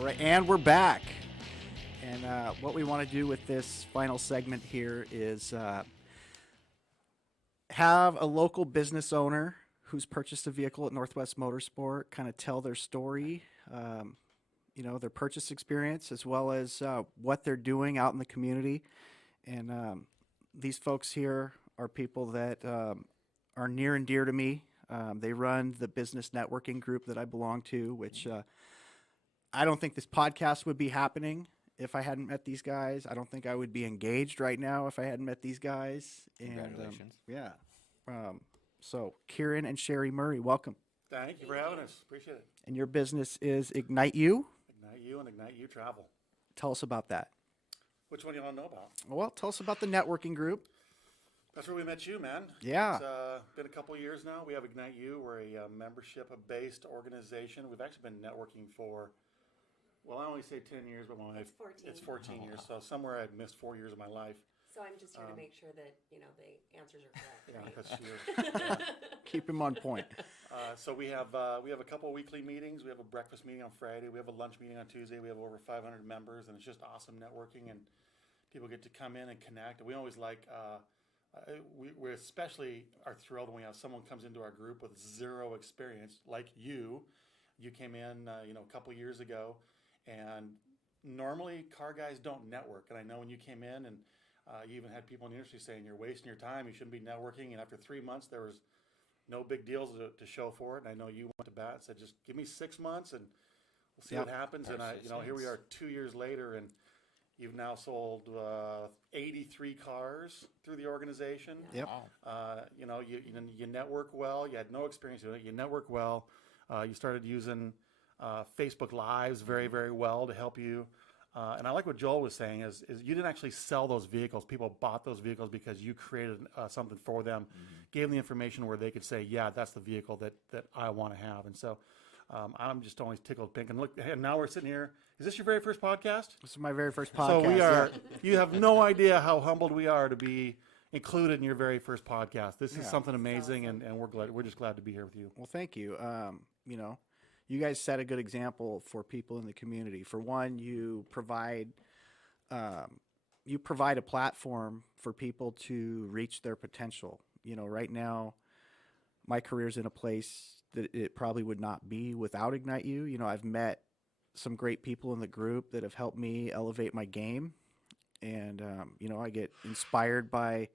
All right, and we're back. And what we want to do with this final segment here is have a local business owner who's purchased a vehicle at Northwest Motorsport kind of tell their story, their purchase experience, as well as what they're doing out in the community. And these folks here are people that are near and dear to me. They run the business networking group that I belong to, which I don't think this podcast would be happening if I hadn't met these guys. I don't think I would be engaged right now if I hadn't met these guys. Congratulations. So Kieran and Sherry Murray, welcome. Thank you for having us. Appreciate it. And your business is Ignite You. Ignite You and Ignite You Travel. Tell us about that. Which one do you want to know about? Well, tell us about the networking group. That's where we met you, man. Yeah. It's been a couple of years now. We have Ignite You. We're a membership-based organization. We've actually been networking for, well, I only say 10 years, but my wife, it's 14 years. So somewhere I've missed 4 years of my life. So I'm just here to make sure that, the answers are correct. Yeah, Right? that's you. Keep him on point. So we have a couple of weekly meetings. We have a breakfast meeting on Friday. We have a lunch meeting on Tuesday. We have over 500 members, and it's just awesome networking, and people get to come in and connect. We always like, we especially are thrilled when we have someone comes into our group with zero experience, like you. You came in, a couple of years ago, and normally car guys don't network. And I know when you came in and you even had people in the industry saying you're wasting your time, you shouldn't be networking. And after 3 months, there was no big deals to show for it. And I know you went to bat and said, just give me 6 months and we'll see what happens. And here we are 2 years later, and you've now sold 83 cars through the organization. Yep. You network well. You had no experience doing it. You network well. You started using Facebook Lives very, very well to help you. And I like what Joel was saying is you didn't actually sell those vehicles. People bought those vehicles because you created something for them, gave them the information where they could say, yeah, that's the vehicle that I want to have. And so I'm just always tickled pink. And look, and now we're sitting here. Is this your very first podcast? This is my very first podcast. So we are, you have no idea how humbled we are to be included in your very first podcast. This is something amazing, and we're just glad to be here with you. Well, thank you. You guys set a good example for people in the community. For one, you provide a platform for people to reach their potential. Right now, my career's in a place that it probably would not be without Ignite You. I've met some great people in the group that have helped me elevate my game. And, I get inspired by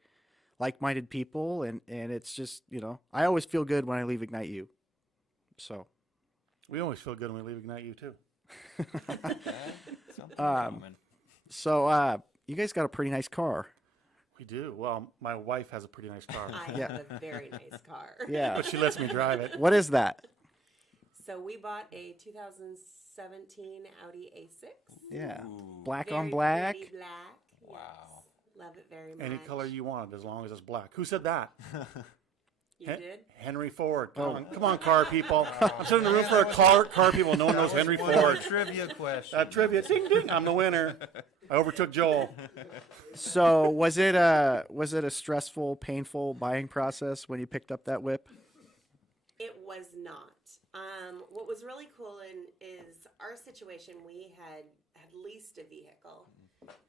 like-minded people. And it's just, I always feel good when I leave Ignite You. So. We always feel good when we leave Ignite You, too. So you guys got a pretty nice car. We do. Well, my wife has a pretty nice car. I have a very nice car. Yeah. But she lets me drive it. What is that? So we bought a 2017 Audi A6. Yeah. Black Very on black. pretty black. Wow. Yes. Love it very much. Any color you want, as long as it's black. Who said that? You did? Henry Ford. Come on, car people. I'm sitting in the room for a car people. No one knows Henry Ford. Trivia question. Trivia. Ding, ding. I'm the winner. I overtook Joel. So was it a stressful, painful buying process when you picked up that whip? It was not. What was really cool is our situation, we had leased a vehicle,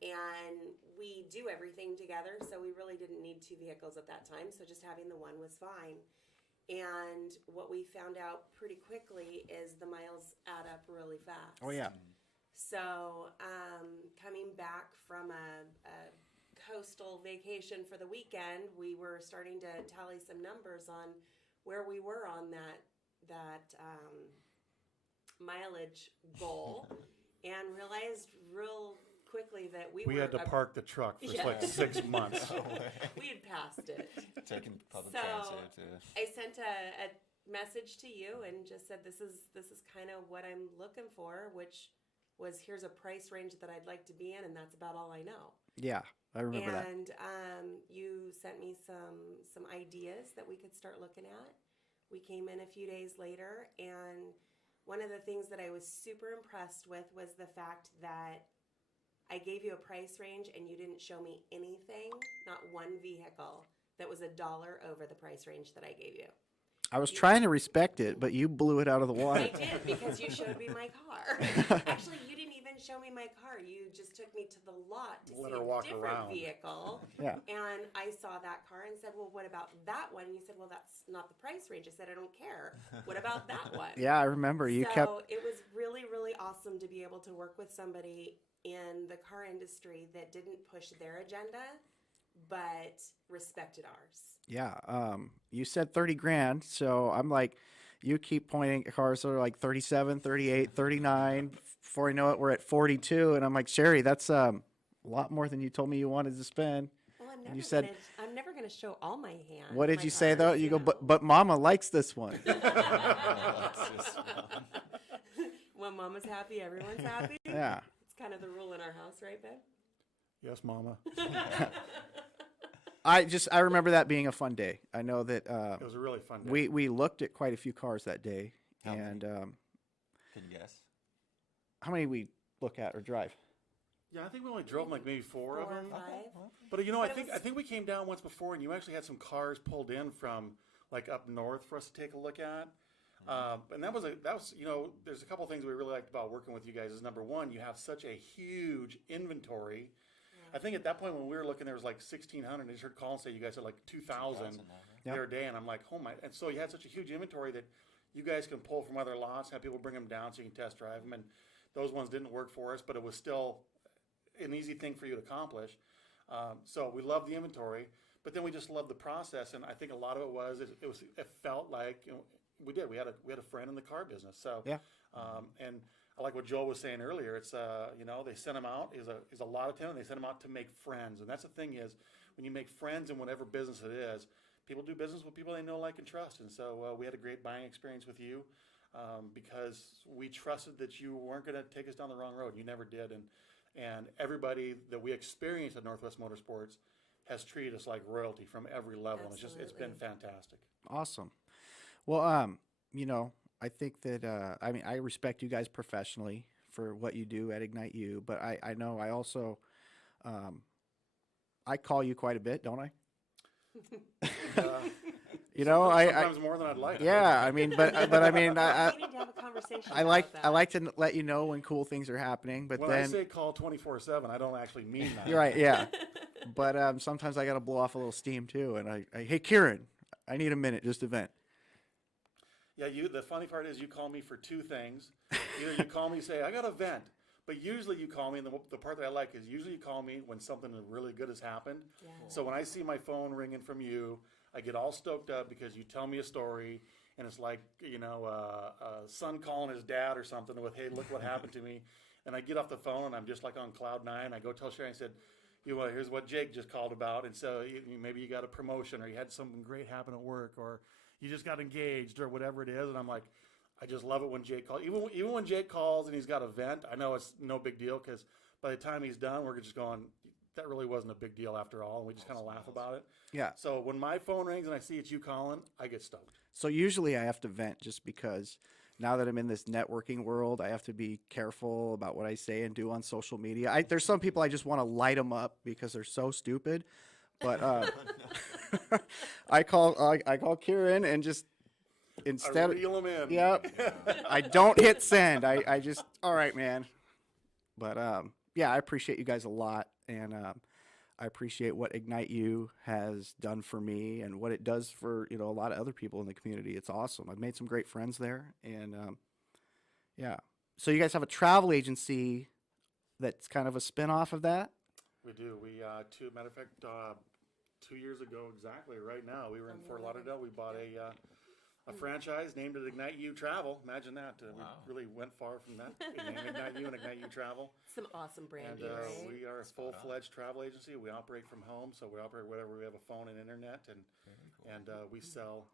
and we do everything together, so we really didn't need two vehicles at that time, so just having the one was fine. And what we found out pretty quickly is the miles add up really fast. Oh, yeah. So coming back from a coastal vacation for the weekend, we were starting to tally some numbers on where we were on that mileage goal, and realized real quickly that we had to park the truck for like 6 months. We had passed it. Taking public So transit. I sent a message to you and just said, this is kind of what I'm looking for, which was, here's a price range that I'd like to be in, and that's about all I know. Yeah, I remember that. And you sent me some ideas that we could start looking at. We came in a few days later, and one of the things that I was super impressed with was the fact that I gave you a price range and you didn't show me anything, not one vehicle, that was $1 over the price range that I gave you. I was trying to respect it, but you blew it out of the water. I did, because you showed me my car. Actually, you show me my car. You just took me to the lot to Let see her a walk different around. vehicle. Yeah. And I saw that car and said, well, what about that one? And you said, well, that's not the price range. I said, I don't care. What about that one? Yeah, I remember you so kept. it was really, really awesome to be able to work with somebody in the car industry that didn't push their agenda, but respected ours. Yeah. You said 30 grand. So I'm like, you keep pointing at cars that are like 37, 38, 39. Before I know it, we're at 42. And I'm like, Sherry, that's a lot more than you told me you wanted to spend. Well, You said- I'm never gonna show all my hand. What did my you say though? cards, You go, know. but mama likes this one. That's just When mama's happy, everyone's happy. Yeah. It's kind of the rule in our house, right, babe? Yes, Mama. I remember that being a fun day. I know that It was a really fun day. we looked at quite a few cars that day. How many? And Can you guess? how many we look at or drive? Yeah, I think we only drove like maybe four of Four or them. five. But I But it think was- I think we came down once before, and you actually had some cars pulled in from like up north for us to take a look at. And that was there's a couple things we really liked about working with you guys. Is number one, you have such a huge inventory. I think at that point when we were looking, there was like 1,600. I just heard Colin say you guys had like 2,000 now, Yeah. the other day, and I'm like, oh my! And so you had such a huge inventory that you guys can pull from other lots, have people bring them down so you can test drive them. And those ones didn't work for us, but it was still an easy thing for you to accomplish. So we love the inventory, but then we just love the process. And I think a lot of it felt like we had a friend in the car business. So Yeah. and I like what Joel was saying earlier. It's they sent them out is a lot of time. They send them out to make friends, and that's the thing is when you make friends in whatever business it is, people do business with people they know, like, and trust. And so we had a great buying experience with you because we trusted that you weren't going to take us down the wrong road. You never did, and everybody that we experienced at Northwest Motorsports has treated us like royalty from every level. And it's been Absolutely. fantastic. Awesome. Well, I think that I respect you guys professionally for what you do at Ignite U, but I know I also I call you quite a bit, don't I? Sometimes more than I'd like. Yeah, I mean, but I mean, We need to have a conversation. I like to let you know when cool things are happening, but When I then say call 24/7, I don't actually mean that. you're right, yeah. But sometimes I got to blow off a little steam too, and hey, Kieran, I need a minute, just to vent. Yeah, the funny part is you call me for two things. Either you call me and say, I got a vent. But usually you call me, and the part that I like is usually you call me when something really good has happened. Yeah. So when I see my phone ringing from you, I get all stoked up because you tell me a story, and it's like, a son calling his dad or something with, hey, look what happened to me. And I get off the phone, and I'm just like on cloud nine. I go tell Sherry, I said, here's what Jake just called about. And so maybe you got a promotion, or you had something great happen at work, or you just got engaged, or whatever it is. And I'm like, I just love it when Jake calls. Even when Jake calls and he's got a vent, I know it's no big deal because by the time he's done, we're just going, that really wasn't a big deal after all. And we just kind of laugh about it. Yeah. So when my phone rings and I see it's you calling, I get stoked. So usually I have to vent just because now that I'm in this networking world, I have to be careful about what I say and do on social media. There's some people I just want to light them up because they're so stupid. But I call Kieran and just I instead reel him in. Yep. I don't hit send. I just, all right, man. But yeah, I appreciate you guys a lot, and I appreciate what Ignite U has done for me and what it does for a lot of other people in the community. It's awesome. I've made some great friends there, and yeah. So you guys have a travel agency that's kind of a spin-off of that? We do. Matter of fact, 2 years ago exactly, right now, we were in Fort Lauderdale. We bought a franchise, named it Ignite U Travel. Imagine that. Wow. We really went far from that. We named Ignite U and Ignite U Travel. Some awesome branding, And right? we are a full-fledged travel agency. We operate from home, so we operate whatever. We have a phone and internet, and we sell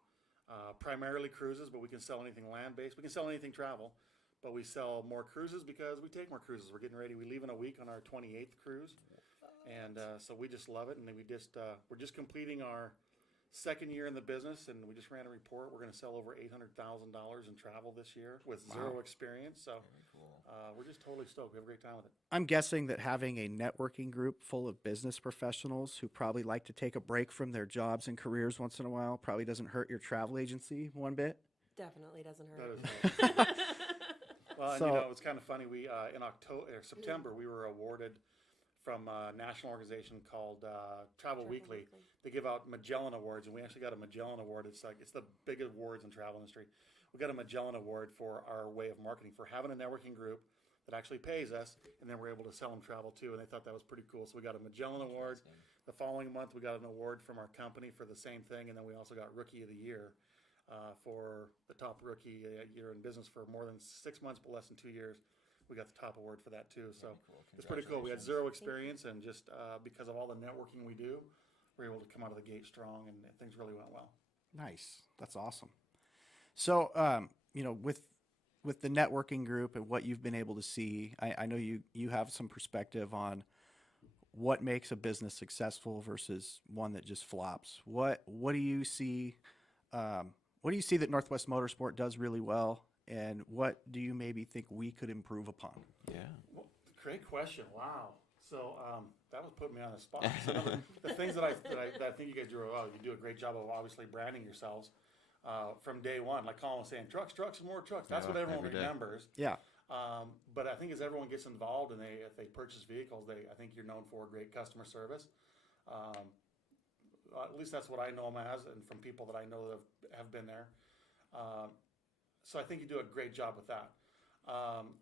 primarily cruises, but we can sell anything land-based. We can sell anything travel, but we sell more cruises because we take more cruises. We're getting ready. We leave in a week on our 28th cruise, and so we just love it. And then we're just completing our second year in the business, and we just ran a report. We're going to sell over $800,000 in travel this year with zero experience. So we're just totally stoked. We have a great time with it. I'm guessing that having a networking group full of business professionals who probably like to take a break from their jobs and careers once in a while probably doesn't hurt your travel agency one bit. Definitely doesn't That hurt. is nice. Well, and So- you know, it's kind of funny. We in October or September, we were awarded from a national organization called Travel Weekly. They give out Magellan Awards, and we actually got a Magellan Award. It's the big awards in travel industry. We got a Magellan Award for our way of marketing, for having a networking group that actually pays us, and then we're able to sell them travel too. And they thought that was pretty cool. So we got a Magellan Award. The following month, we got an award from our company for the same thing, and then we also got Rookie of the Year for the top rookie year in business for more than 6 months, but less than 2 years. We got the top award for that too. So cool. it's pretty cool. We had zero experience, and just because of all the networking we do, we're able to come out of the gate strong, and things really went well. Nice. That's awesome. So, you know, with the networking group and what you've been able to see, I know you have some perspective on what makes a business successful versus one that just flops. What do you see? What do you see that Northwest Motorsport does really well, and what do you maybe think we could improve upon? Yeah. Well, great question. Wow. So that was putting me on the spot. So the things that I think you guys do well, you do a great job of obviously branding yourselves from day one. Like Colin was saying, trucks, and more trucks. That's what everyone every day. remembers. Yeah. But I think as everyone gets involved and if they purchase vehicles, I think you're known for great customer service. At least that's what I know them as, and from people that I know that have been there. So I think you do a great job with that.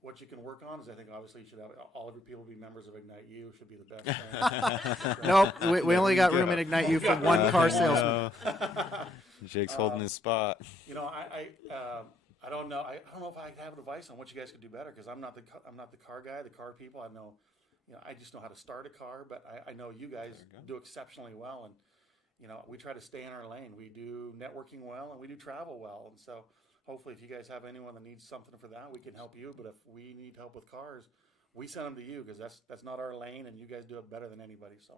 What you can work on is I think obviously you should have all of your people be members of Ignite U. Should be the best thing. Nope, we only got room in Ignite U for one car salesman. Jake's holding his spot. You know, I don't know. I don't know if I have advice on what you guys could do better, because I'm not the car guy, the car people. I know, I just know how to start a car, but I know you guys do exceptionally well, and we try to stay in our lane. We do networking well, and we do travel well, and so hopefully, if you guys have anyone that needs something for that, we can help you. But if we need help with cars, we send them to you, because that's not our lane, and you guys do it better than anybody. So,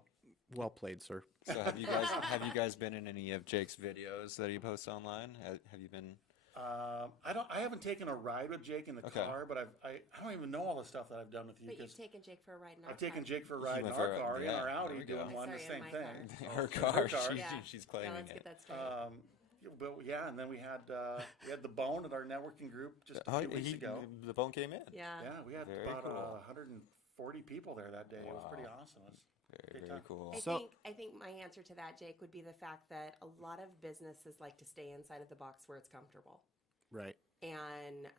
Well played, sir. So have you guys been in any of Jake's videos that he posts online? Have you been? I haven't taken a ride with Jake in the car, but I don't even know all the stuff that I've done with you. But you've taken Jake for a ride in our I've taken car. Jake for a ride in went our for a- car, in yeah, our there Audi, we go. doing one, the Sorry, in same my thing. Her Her car. car. She's claiming let's it. get that straight. But yeah, and then we had the Bone at our networking group just a few weeks ago. The bone came in. Yeah. Yeah, we had Very about cool. 140 people there that day. It was pretty awesome. It was Very, great very time. cool. I think my answer to that, Jake, would be the fact that a lot of businesses like to stay inside of the box where it's comfortable. Right. And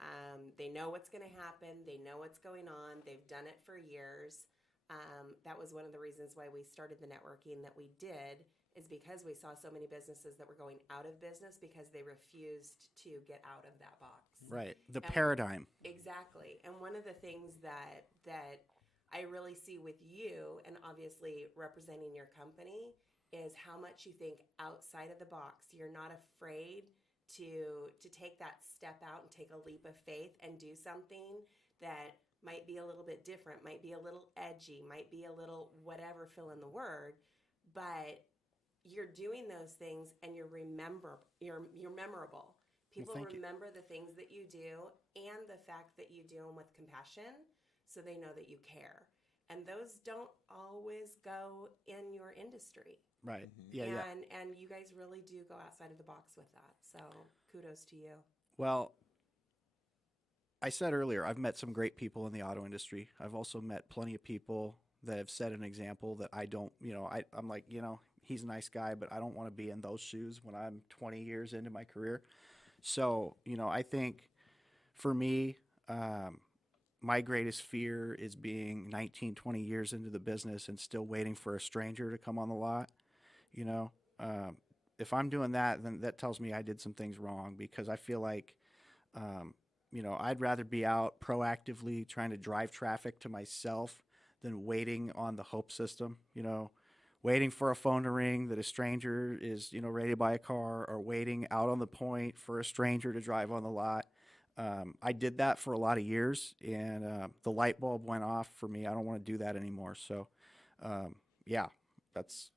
they know what's going to happen. They know what's going on. They've done it for years. That was one of the reasons why we started the networking that we did, is because we saw so many businesses that were going out of business because they refused to get out of that box. Right. The And- paradigm. Exactly. And one of the things that I really see with you, and obviously representing your company, is how much you think outside of the box. You're not afraid to take that step out and take a leap of faith and do something that might be a little bit different, might be a little edgy, might be a little whatever, fill in the word, but you're doing those things and you're memorable. People thank you. remember the things that you do and the fact that you do them with compassion, so they know that you care. And those don't always go in your industry. Right. Yeah. And you guys really do go outside of the box with that. So kudos to you. Well, I said earlier, I've met some great people in the auto industry. I've also met plenty of people that have set an example that I don't, I'm like, he's a nice guy, but I don't want to be in those shoes when I'm 20 years into my career. So, I think for me, my greatest fear is being 19, 20 years into the business and still waiting for a stranger to come on the lot. If I'm doing that, then that tells me I did some things wrong, because I feel like, I'd rather be out proactively trying to drive traffic to myself than waiting on the hope system, waiting for a phone to ring that a stranger is, ready to buy a car, or waiting out on the point for a stranger to drive on the lot. I did that for a lot of years, and the light bulb went off for me. I don't want to do that anymore. So, that's.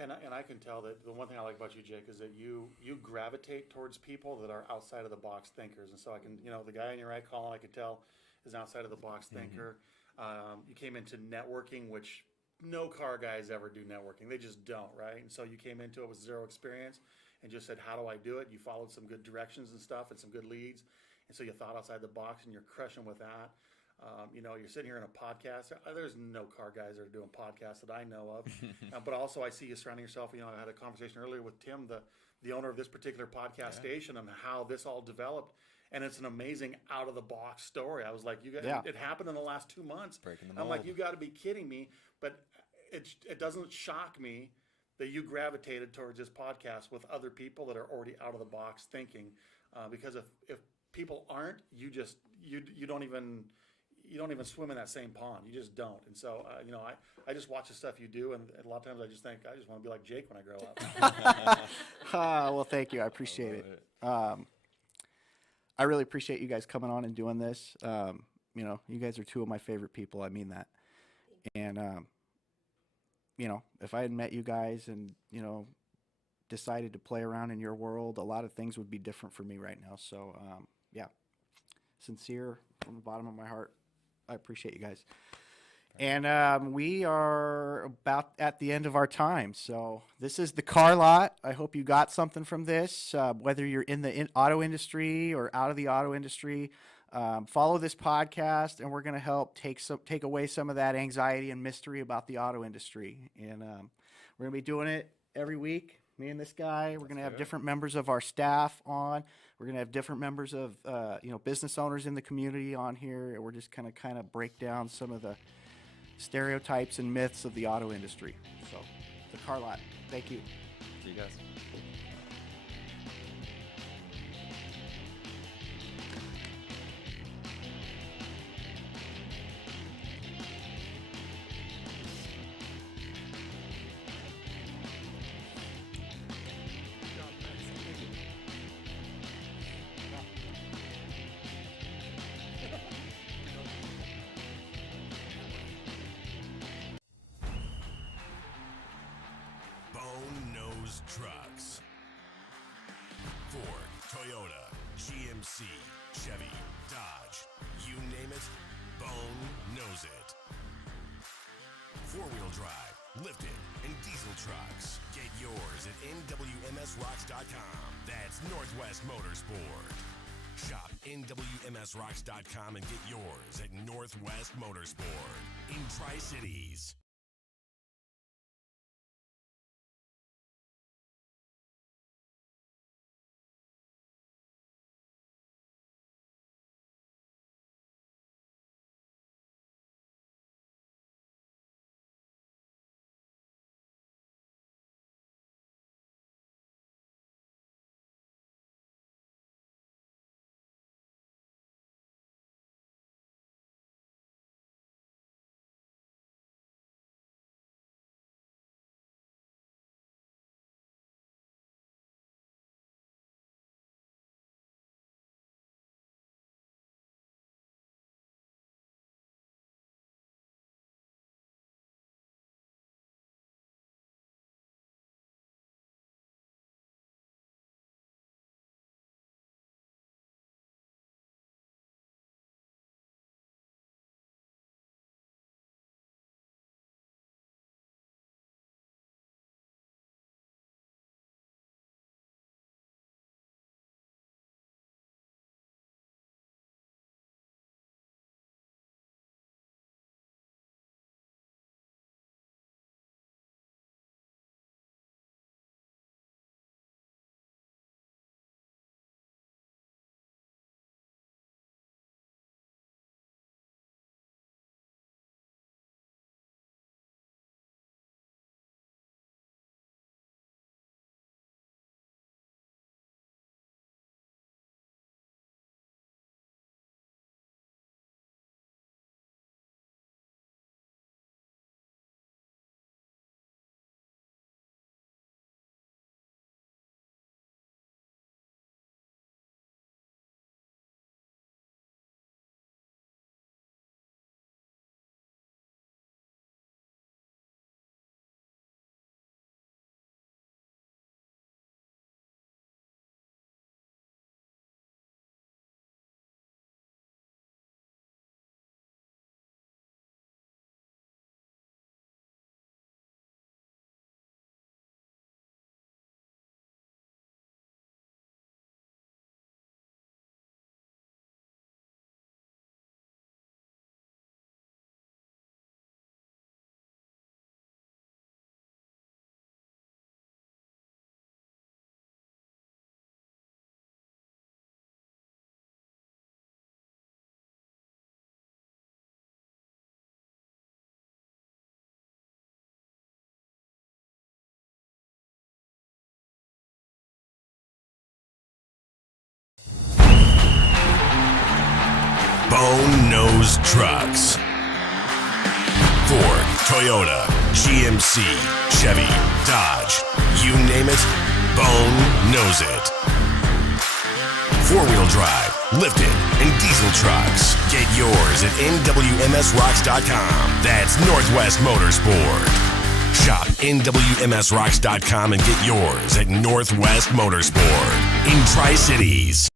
And I can tell that the one thing I like about you, Jake, is that you gravitate towards people that are outside of the box thinkers. And so I can, the guy on your right, Colin, I can tell is an outside of the box thinker. You came into networking, which no car guys ever do networking. They just don't, right? And so you came into it with zero experience and just said, how do I do it? You followed some good directions and stuff and some good leads. and so you thought outside the box, and you're crushing with that. You know, you're sitting here in a podcast. There's no car guys that are doing podcasts that I know of. But also, I see you surrounding yourself. You know, I had a conversation earlier with Tim, the owner of this particular podcast station, and how this all developed. And it's an amazing out of the box story. I was like, you guys, it happened in the last 2 months. Breaking the I'm like, mold. you got to be kidding me. But it doesn't shock me that you gravitated towards this podcast with other people that are already out of the box thinking. Because if people aren't, you don't even swim in that same pond. You just don't. And so, you know, I just watch the stuff you do, and a lot of times I just think I just want to be like Jake when I grow up. Well, thank you. I appreciate it. I really appreciate you guys coming on and doing this. You know, you guys are two of my favorite people. I mean that. And, you know, if I had met you guys and, you know, decided to play around in your world, a lot of things would be different for me right now. So, yeah, sincere from the bottom of my heart. I appreciate you guys. And we are about at the end of our time. So this is the car lot. I hope you got something from this, whether you're in the auto industry or out of the auto industry. Follow this podcast, and we're going to help take away some of that anxiety and mystery about the auto industry. And we're going to be doing it every week. Me and this guy. We're going to have different members of our staff on. We're going to have different members of you know, business owners in the community on here. And we're just going to kind of break down some of the stereotypes and myths of the auto industry. So, the car lot. Thank you. See you guys. Bone Nose Trucks. Ford, Toyota, GMC, Chevy, Dodge, you name it, Bone knows it. Four-wheel drive, lifted, and diesel trucks. Get yours at NWMSRocks.com. That's Northwest Motorsport. Shop NWMSRocks.com and get yours at Northwest Motorsport in Tri-Cities. knows trucks. Ford, Toyota, GMC, Chevy, Dodge, you name it, Bone knows it. Four-wheel drive, lifted, and diesel trucks. Get yours at NWMSRocks.com. That's Northwest Motorsport. Shop NWMSRocks.com and get yours at Northwest Motorsport in Tri-Cities.